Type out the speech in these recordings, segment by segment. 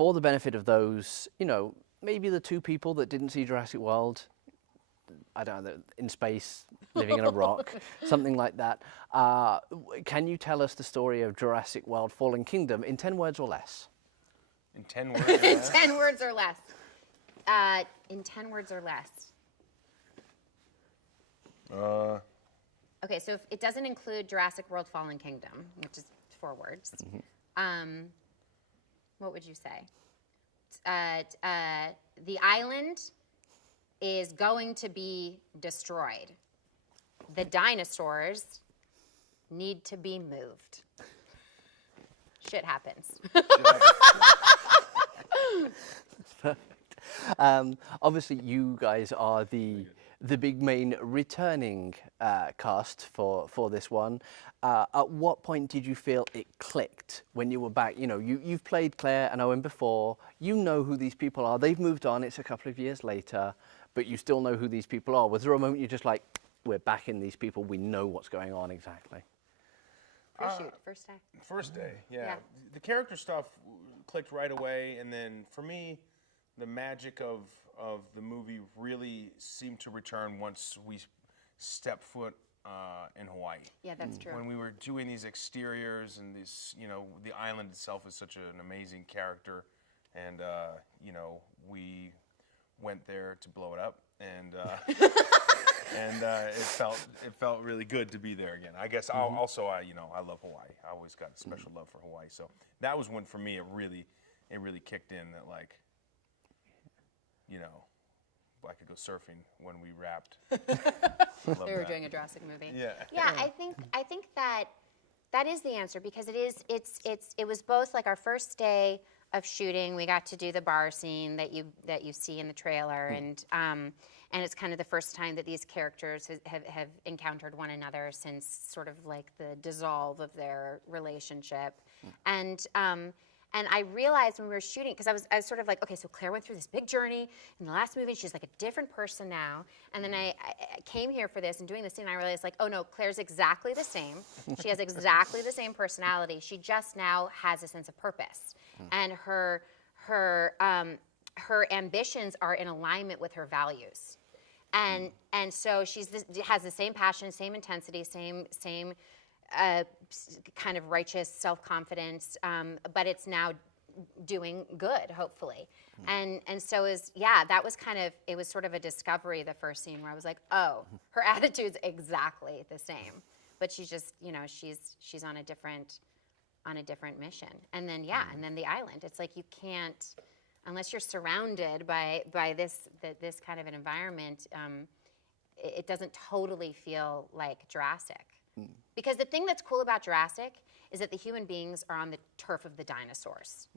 for the benefit of those, maybe the two people that didn't see Jurassic World, I don't know, in space, living in a rock, something like that. Can you tell us the story of Jurassic World Fallen Kingdom in 10 words or less? In 10 words or less? In 10 words or less. In 10 words or less. Okay, so if it doesn't include Jurassic World Fallen Kingdom, which is 4 words, what would you say? The island is going to be destroyed. The dinosaurs need to be moved. Shit happens. Perfect. Obviously, you guys are the big main returning cast for this one. At what point did you feel it clicked when you were back? You've played Claire and Owen before. You know who these people are. They've moved on. It's a couple of years later, but you still know who these people are. Was there a moment you're just like, we're back in these people. We know what's going on exactly. First day. First day, yeah. The character stuff clicked right away, and then for me, the magic of the movie really seemed to return once we stepped foot in Hawaii. Yeah, that's true. When we were doing these exteriors and this, the island itself is such an amazing character, and we went there to blow it up, and and it felt really good to be there again. I guess I love Hawaii. I always got a special love for Hawaii, so that was when for me it really kicked in that I could go surfing when we wrapped. We were doing a Jurassic movie. Yeah. Yeah, I think that is the answer, because it was both like our first day of shooting. We got to do the bar scene that you see in the trailer, and it's kind of the first time that these characters have encountered one another since sort of like the dissolve of their relationship, and I realized when we were shooting, because I was sort of like, okay, so Claire went through this big journey in the last movie, she's like a different person now. And then I came here for this and doing this scene, I realized like, oh no, Claire's exactly the same. She has exactly the same personality. She just now has a sense of purpose. And her ambitions are in alignment with her values. And so has the same passion, same intensity, same kind of righteous self-confidence, but it's now doing good, hopefully. And so that was it was sort of a discovery, the first scene, where I was like, oh, her attitude's exactly the same, but she's just, she's on a different mission. And then, and then the island, it's like you can't, unless you're surrounded by this kind of an environment, it doesn't totally feel like Jurassic. Because the thing that's cool about Jurassic is that the human beings are on the turf of the dinosaurs.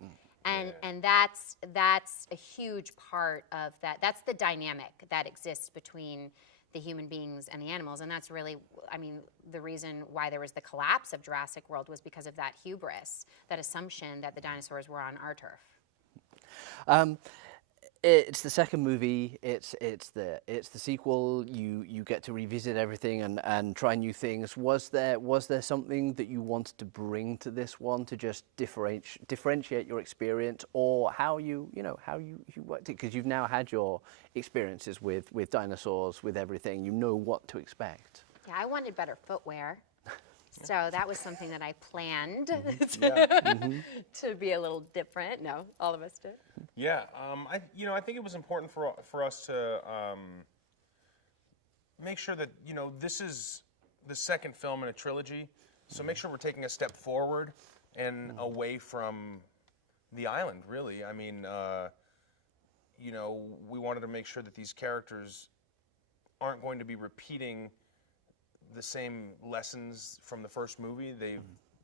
And that's a huge part of that. That's the dynamic that exists between the human beings and the animals. And that's really, the reason why there was the collapse of Jurassic World was because of that hubris, that assumption that the dinosaurs were on our turf. It's the second movie. It's the sequel. You get to revisit everything and try new things. Was there something that you wanted to bring to this one to just differentiate your experience, or how you worked it? Because you've now had your experiences with dinosaurs, with everything. You know what to expect. Yeah, I wanted better footwear. So that was something that I planned to be a little different. No, all of us did. Yeah, I think it was important for us to make sure that this is the second film in a trilogy. So make sure we're taking a step forward and away from the island. Really, we wanted to make sure that these characters aren't going to be repeating the same lessons from the first movie.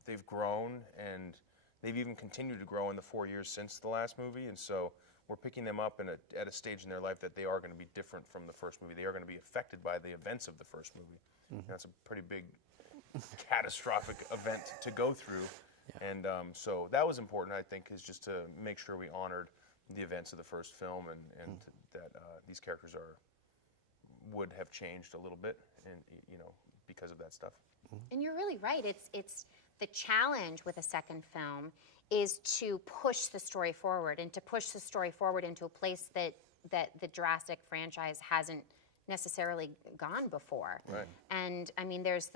They've grown, and they've even continued to grow in the 4 years since the last movie, and so we're picking them up at a stage in their life that they are going to be different from the first movie. They are going to be affected by the events of the first movie. That's a pretty big catastrophic event to go through, and so that was important, I think, is just to make sure we honored the events of the first film, and that these characters would have changed a little bit, and because of that stuff. And you're really right. It's the challenge with a second film is to push the story forward, and to push the story forward into a place that the Jurassic franchise hasn't necessarily gone before. Right. And I mean, there's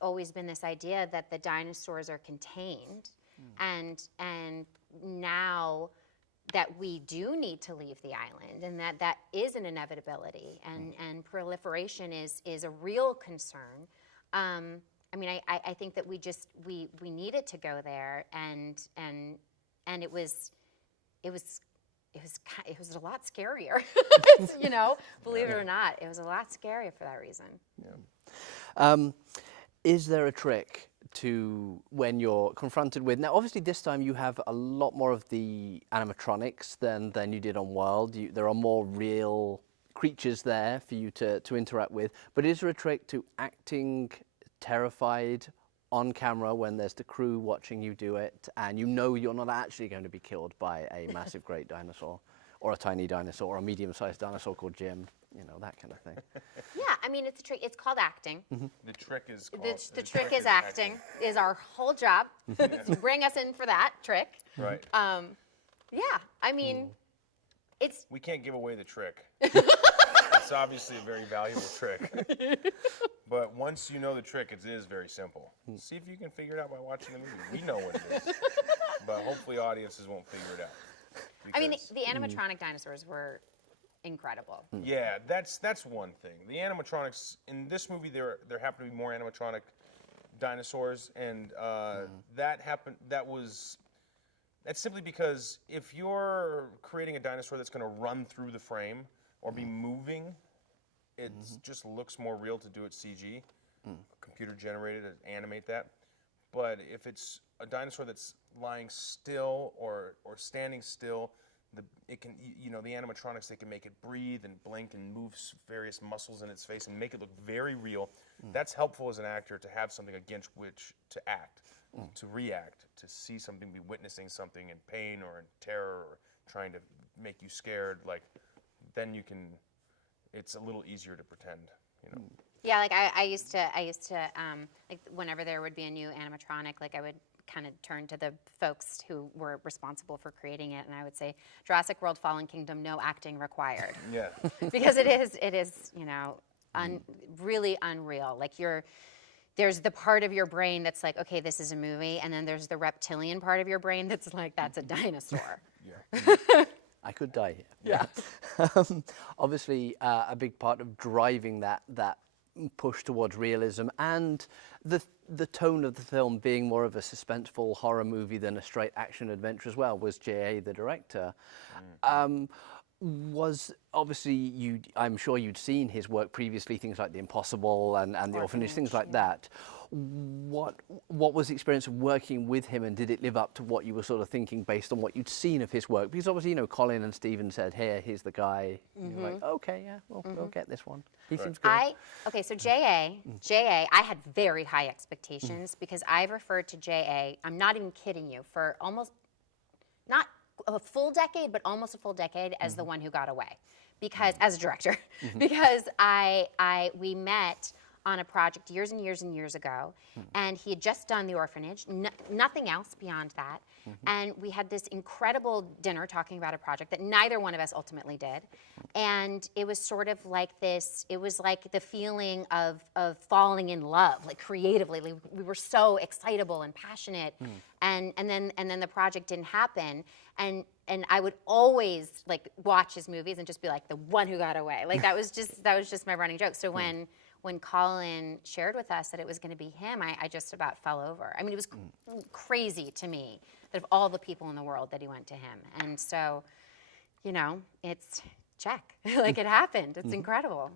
always been this idea that the dinosaurs are contained, and now that we do need to leave the island, and that is an inevitability, and proliferation is a real concern. I mean, I think that we needed to go there, and it was a lot scarier, you know, believe it or not, it was a lot scarier for that reason. Yeah. Is there a trick to when you're confronted with, now obviously this time you have a lot more of the animatronics than you did on World. There are more real creatures there for you to interact with, but is there a trick to acting terrified on camera when there's the crew watching you do it, and you know you're not actually going to be killed by a massive great dinosaur, or a tiny dinosaur, or a medium-sized dinosaur called Jim, you know, that kind of thing? Yeah, I mean, it's a trick. It's called acting. The trick is called, The trick is acting. Is our whole job. To bring us in for that trick. Right. Yeah, I mean, it's. We can't give away the trick. It's obviously a very valuable trick. But once you know the trick, it is very simple. See if you can figure it out by watching the movie. We know what it is. But hopefully audiences won't figure it out. I mean, the animatronic dinosaurs were incredible. Yeah, that's one thing. The animatronics, in this movie, there happen to be more animatronic dinosaurs, and that's simply because if you're creating a dinosaur that's going to run through the frame or be moving, it just looks more real to do it CG, computer generated to animate that. But if it's a dinosaur that's lying still or standing still, the animatronics, they can make it breathe and blink and move various muscles in its face and make it look very real. That's helpful as an actor to have something against which to act, to react, to see something, be witnessing something in pain or in terror or trying to make you scared. Like, then you can, it's a little easier to pretend, you know. Yeah, like I used to like whenever there would be a new animatronic, like I would kind of turn to the folks who were responsible for creating it, and I would say, Jurassic World: Fallen Kingdom, no acting required. Yeah. Because it is, you know, really unreal. Like there's the part of your brain that's like, okay, this is a movie, and then there's the reptilian part of your brain that's like, that's a dinosaur. Yeah. I could die here. Yeah. Obviously, a big part of driving that push towards realism and the tone of the film being more of a suspenseful horror movie than a straight action adventure as well was J.A., the director. Was obviously I'm sure you'd seen his work previously, things like The Impossible and The Orphanage, things like that. What was the experience of working with him, and did it live up to what you were sort of thinking based on what you'd seen of his work? Because obviously, you know, Colin and Stephen said, here's the guy. And you're like, okay, yeah, we'll get this one. He seems good. So J.A., I had very high expectations because I've referred to J.A., I'm not even kidding you, for almost, not a full decade, but almost a full decade as the one who got away, because as a director, because we met on a project years and years and years ago, and he had just done The Orphanage, nothing else beyond that, and we had this incredible dinner talking about a project that neither one of us ultimately did, and it was sort of like this, it was like the feeling of falling in love, like creatively. Like we were so excitable and passionate, and then the project didn't happen, and I would always like watch his movies and just be like, the one who got away. Like that was just my running joke. So when Colin shared with us that it was going to be him, I just about fell over. I mean, it was crazy to me that of all the people in the world that he went to him. And so, you know, it's check. Like it happened. It's incredible.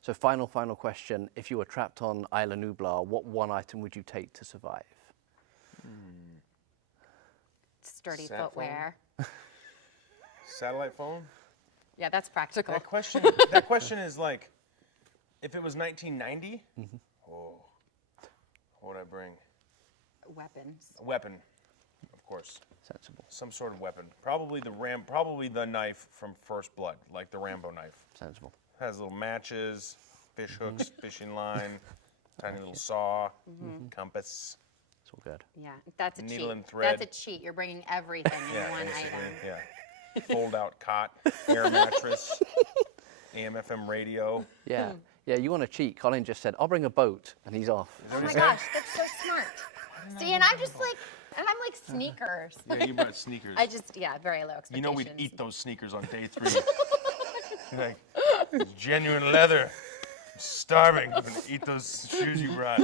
So final question. If you were trapped on Isla Nublar, what one item would you take to survive? Sturdy Sat footwear. Satellite phone? Yeah, that's practical. That question is like, if it was 1990, what would I bring? Weapons. A weapon, of course. Sensible. Some sort of weapon. Probably the knife from First Blood, like the Rambo knife. Sensible. Has little matches, fish hooks, fishing line, tiny little saw, compass. all good. Yeah, that's a Needle cheat. and thread. That's a cheat. You're bringing everything in one basically, item. yeah. Fold-out cot, air mattress, AM/FM radio. Yeah, yeah. You want to cheat? Colin just said, "I'll bring a boat," and he's off. Oh my gosh, that's so smart. See, and I'm just like, and I'm like sneakers. Yeah, you brought sneakers. Very low expectations. You know we'd eat those sneakers on day 3. Like, genuine leather. I'm starving. I'm gonna eat those shoes you brought.